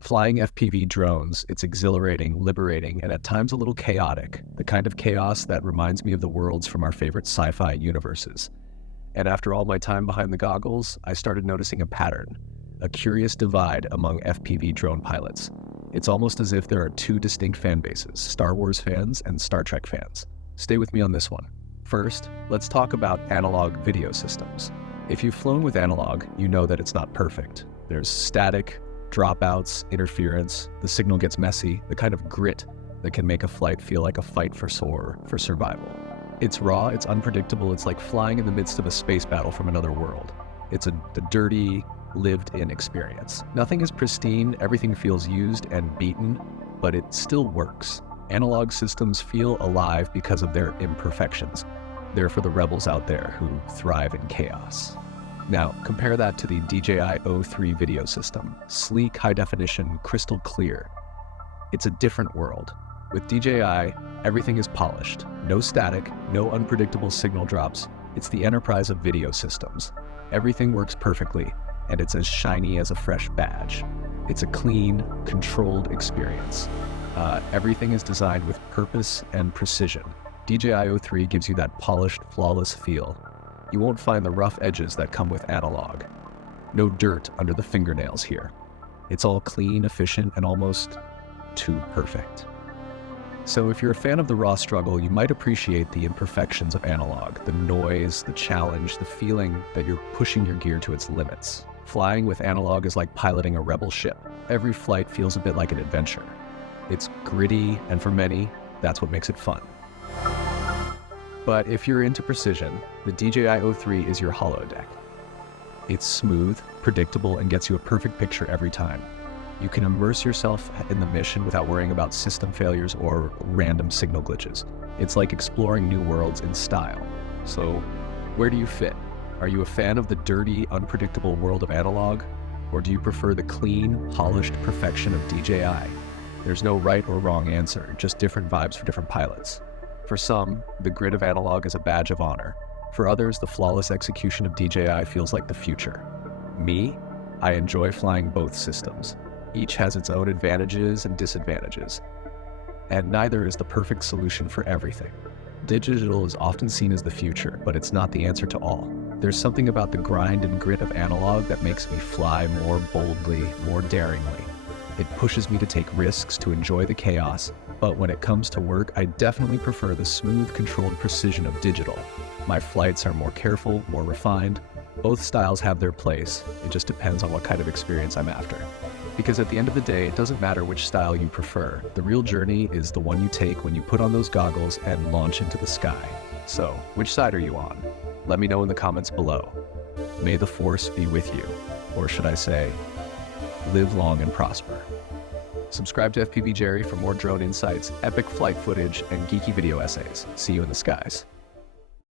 Flying FPV drones, it's exhilarating, liberating, and at times a little chaotic, the kind of chaos that reminds me of the worlds from our favorite sci-fi universes. And after all my time behind the goggles, I started noticing a pattern, a curious divide among FPV drone pilots. It's almost as if there are two distinct fan bases, Star Wars fans and Star Trek fans. Stay with me on this one. First, let's talk about analog video systems. If you've flown with analog, you know that it's not perfect. There's static, dropouts, interference, the signal gets messy, the kind of grit that can make a flight feel like a fight for survival. It's raw, it's unpredictable, it's like flying in the midst of a space battle from another world. It's a dirty, lived-in experience. Nothing is pristine, everything feels used and beaten, but it still works. Analog systems feel alive because of their imperfections. They're for the rebels out there who thrive in chaos. Now, compare that to the DJI O3 video system. Sleek, high definition, crystal clear. It's a different world. With DJI, everything is polished. No static, no unpredictable signal drops. It's the enterprise of video systems. Everything works perfectly, and it's as shiny as a fresh badge. It's a clean, controlled experience. Everything is designed with purpose and precision. DJI O3 gives you that polished, flawless feel. You won't find the rough edges that come with analog. No dirt under the fingernails here. It's all clean, efficient, and almost too perfect. So if you're a fan of the raw struggle, you might appreciate the imperfections of analog, the noise, the challenge, the feeling that you're pushing your gear to its limits. Flying with analog is like piloting a rebel ship. Every flight feels a bit like an adventure. It's gritty, and for many, that's what makes it fun. But if you're into precision, the DJI O3 is your holodeck. It's smooth, predictable, and gets you a perfect picture every time. You can immerse yourself in the mission without worrying about system failures or random signal glitches. It's like exploring new worlds in style. So, where do you fit? Are you a fan of the dirty, unpredictable world of analog? Or do you prefer the clean, polished perfection of DJI? There's no right or wrong answer, just different vibes for different pilots. For some, the grit of analog is a badge of honor. For others, the flawless execution of DJI feels like the future. Me, I enjoy flying both systems. Each has its own advantages and disadvantages, and neither is the perfect solution for everything. Digital is often seen as the future, but it's not the answer to all. There's something about the grind and grit of analog that makes me fly more boldly, more daringly. It pushes me to take risks, to enjoy the chaos, but when it comes to work, I definitely prefer the smooth, controlled precision of digital. My flights are more careful, more refined. Both styles have their place. It just depends on what kind of experience I'm after. Because at the end of the day, it doesn't matter which style you prefer. The real journey is the one you take when you put on those goggles and launch into the sky. So, which side are you on? Let me know in the comments below. May the Force be with you. Or should I say, live long and prosper. Subscribe to FPV Jerry for more drone insights, epic flight footage, and geeky video essays. See you in the skies.